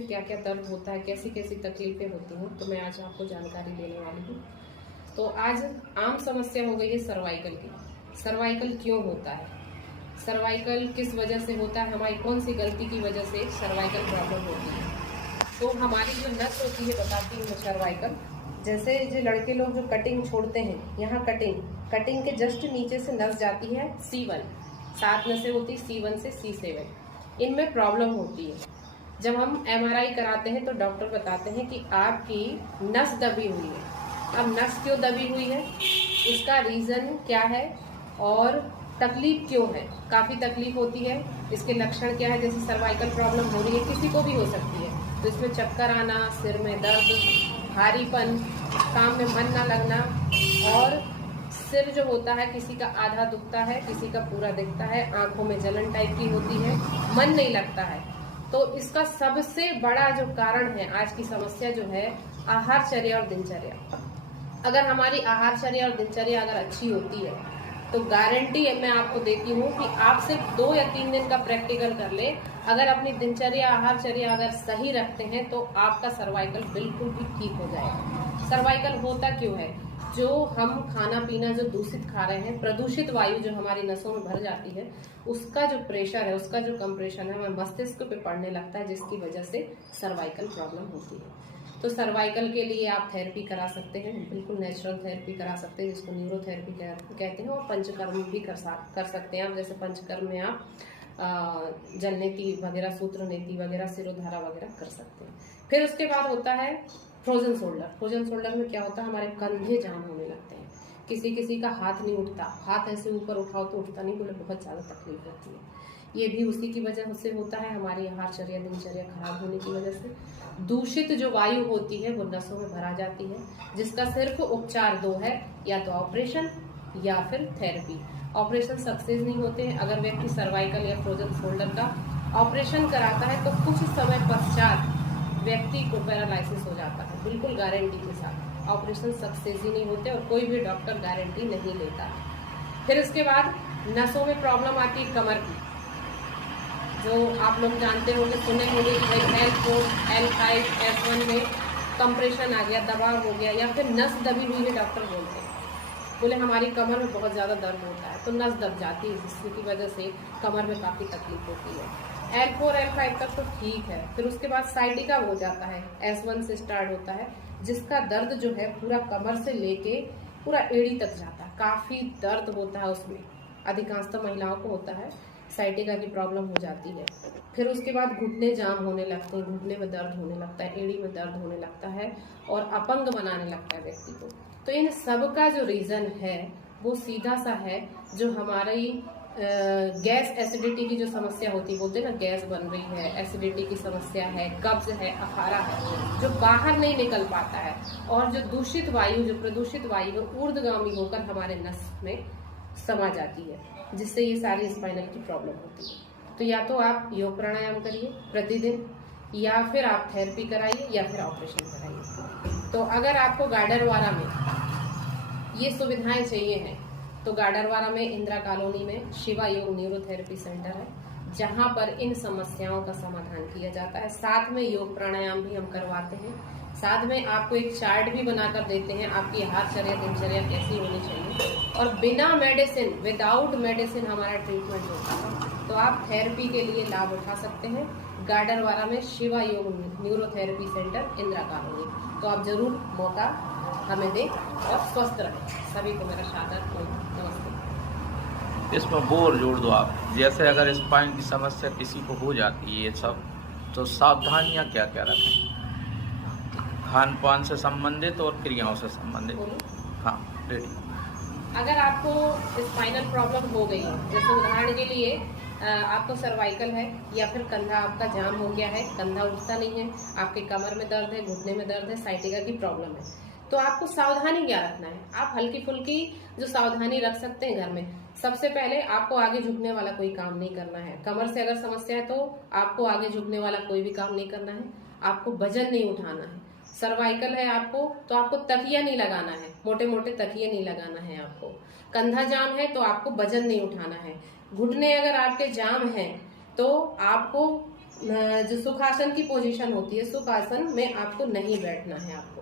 से क्या क्या दर्द होता है, कैसी कैसी तकलीफें होती हैं, तो मैं आज आपको जानकारी देने वाली हूँ। तो आज आम समस्या हो गई है सर्वाइकल की। सर्वाइकल क्यों होता है, सर्वाइकल किस वजह से होता है, हमारी कौन सी गलती की वजह से सर्वाइकल प्रॉब्लम होती है। तो हमारी जो नस होती है, बताती हूँ मैं सर्वाइकल। जैसे जो लड़के लोग जो कटिंग छोड़ते हैं, यहाँ कटिंग के जस्ट नीचे से नस जाती है C1, 7 नसें होती है C1 से C7। इनमें प्रॉब्लम होती है। जब हम MRI कराते हैं तो डॉक्टर बताते हैं कि आपकी नस दबी हुई है। अब नस क्यों दबी हुई है, इसका रीज़न क्या है और तकलीफ क्यों है। काफ़ी तकलीफ होती है। इसके लक्षण क्या है, जैसे सर्वाइकल प्रॉब्लम हो रही है, किसी को भी हो सकती है, तो इसमें चक्कर आना, सिर में दर्द, भारीपन, काम में मन ना लगना, और सिर जो होता है किसी का आधा दुखता है, किसी का पूरा दिखता है, आंखों में जलन टाइप की होती है, मन नहीं लगता है। तो इसका सबसे बड़ा जो कारण है आज की समस्या जो है, आहारचर्या और दिनचर्या। अगर हमारी आहारचर्या और दिनचर्या अगर अच्छी होती है तो गारंटी मैं आपको देती हूँ कि आप सिर्फ 2 या 3 दिन का प्रैक्टिकल कर ले, अगर अपनी दिनचर्या आहारचर्या अगर सही रखते हैं तो आपका सर्वाइकल बिल्कुल भी ठीक हो जाएगा। सर्वाइकल होता क्यों है, जो हम खाना पीना जो दूषित खा रहे हैं, प्रदूषित वायु जो हमारी नसों में भर जाती है, उसका जो प्रेशर है, उसका जो कंप्रेशन है, हमारे मस्तिष्क पे पड़ने लगता है, जिसकी वजह से सर्वाइकल प्रॉब्लम होती है। तो सर्वाइकल के लिए आप थेरेपी करा सकते हैं, बिल्कुल नेचुरल थेरेपी करा सकते हैं, जिसको न्यूरोथेरेपी कहते हैं, और पंचकर्म भी कर सकते हैं आप। जैसे पंचकर्म में आप जल नीति वगैरह, सूत्र नीति वगैरह, सिरोधारा वगैरह कर सकते हैं। फिर उसके बाद होता है फ्रोजन शोल्डर। फ्रोजन शोल्डर में क्या होता है, हमारे कंधे जाम होने लगते हैं, किसी का हाथ नहीं उठता, हाथ ऐसे ऊपर उठाओ तो उठता नहीं, बोले बहुत ज़्यादा तकलीफ होती है। ये भी उसी की वजह से होता है, हमारी आहारचर्या दिनचर्या खराब होने की वजह से। दूषित जो वायु होती है वो नसों में भरा जाती है, जिसका सिर्फ उपचार 2 है, या तो ऑपरेशन या फिर थेरेपी। ऑपरेशन सक्सेस नहीं होते हैं। अगर व्यक्ति सर्वाइकल या फ्रोजन शोल्डर का ऑपरेशन कराता है तो कुछ समय पश्चात व्यक्ति को पैरालाइसिस हो जाता है, बिल्कुल गारंटी के साथ। ऑपरेशन सक्सेस ही नहीं होते और कोई भी डॉक्टर गारंटी नहीं लेता। फिर इसके बाद नसों में प्रॉब्लम आती है कमर की, जो आप लोग जानते होंगे, सुने होंगे कि भाई L4, L5, F1 में कंप्रेशन आ गया, दबाव हो गया, या फिर नस दबी हुई है। डॉक्टर बोलते हैं, बोले हमारी कमर में बहुत ज़्यादा दर्द होता है, तो नस दब जाती है, जिसकी वजह से कमर में काफ़ी तकलीफ होती है। L4, L5 तक तो ठीक है। फिर उसके बाद साइटिका हो जाता है, S1 से स्टार्ट होता है, जिसका दर्द जो है पूरा कमर से लेके पूरा एड़ी तक जाता है, काफ़ी दर्द होता है उसमें। अधिकांशतः महिलाओं को होता है, साइटिका की प्रॉब्लम हो जाती है। फिर उसके बाद घुटने जाम होने लगते हैं, घुटने में दर्द होने लगता है, एड़ी में दर्द होने लगता है, और अपंग बनाने लगता है व्यक्ति को। तो इन सब का जो रीज़न है वो सीधा सा है, जो हमारी गैस एसिडिटी की जो समस्या होती है, बोलते हैं ना गैस बन रही है, एसिडिटी की समस्या है, कब्ज है, अखारा है, जो बाहर नहीं निकल पाता है, और जो दूषित वायु, जो प्रदूषित वायु ऊर्ध्वगामी होकर हमारे नस में समा जाती है, जिससे ये सारी स्पाइनल की प्रॉब्लम होती है। तो या तो आप योग प्राणायाम करिए प्रतिदिन, या फिर आप थेरेपी कराइए, या फिर ऑपरेशन कराइए। तो अगर आपको गाडरवारा में ये सुविधाएं चाहिए हैं तो गाडरवारा में इंदिरा कॉलोनी में शिवा योग न्यूरोथेरेपी सेंटर है, जहां पर इन समस्याओं का समाधान किया जाता है। साथ में योग प्राणायाम भी हम करवाते हैं, साथ में आपको एक चार्ट भी बनाकर देते हैं, आपकी आहारचर्या दिनचर्या कैसी होनी चाहिए, और बिना मेडिसिन, विदाउट मेडिसिन हमारा ट्रीटमेंट होता है। तो आप थेरेपी के लिए लाभ उठा सकते हैं गाडरवारा में शिवा योग न्यूरोथेरेपी सेंटर, इंदिरा कॉलोनी। तो आप जरूर मौका हमें दें और स्वस्थ रहें। सभी को मेरा सादर नमस्ते। इसमें बोर जोड़ दो आप, जैसे अगर स्पाइन की समस्या किसी को हो जाती है ये सब, तो सावधानियां क्या क्या रखें, खान पान से संबंधित और क्रियाओं से संबंधित। हाँ, रेडी। अगर आपको स्पाइनल प्रॉब्लम हो गई है, जैसे उदाहरण के लिए आपको सर्वाइकल है, या फिर कंधा आपका जाम हो गया है, कंधा उठता नहीं है, आपके कमर में दर्द है, घुटने में दर्द है, साइटिका की प्रॉब्लम है, तो आपको सावधानी क्या रखना है। आप हल्की फुल्की जो सावधानी रख सकते हैं घर में, सबसे पहले आपको आगे झुकने वाला कोई काम नहीं करना है। कमर से अगर समस्या है तो आपको आगे झुकने वाला कोई भी काम नहीं करना है, आपको वजन नहीं उठाना है। सर्वाइकल है आपको, तो आपको तकिया नहीं लगाना है, मोटे मोटे तकिए नहीं लगाना है आपको। कंधा जाम है तो आपको वजन नहीं उठाना है। घुटने अगर आपके जाम हैं तो आपको जो सुखासन की पोजीशन होती है, सुखासन में आपको नहीं बैठना है आपको।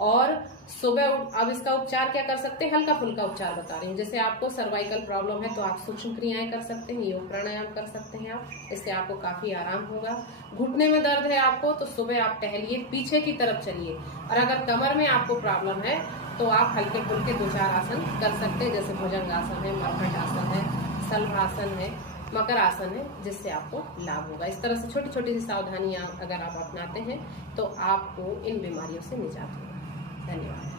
और सुबह अब इसका उपचार क्या कर सकते हैं, हल्का फुल्का उपचार बता रही हूँ। जैसे आपको सर्वाइकल प्रॉब्लम है तो आप सूक्ष्म क्रियाएं कर सकते हैं, योग प्राणायाम कर सकते हैं आप, इससे आपको काफी आराम होगा। घुटने में दर्द है आपको तो सुबह आप टहलिए, पीछे की तरफ चलिए। और अगर कमर में आपको प्रॉब्लम है तो आप हल्के फुल्के 2-4 आसन कर सकते हैं, जैसे भुजंगासन है, मरकट आसन है, शलभासन है, मकर आसन है, जिससे आपको लाभ होगा। इस तरह से छोटी छोटी सी सावधानियां अगर आप अपनाते हैं तो आपको इन बीमारियों से निजात होगा। धन्यवाद।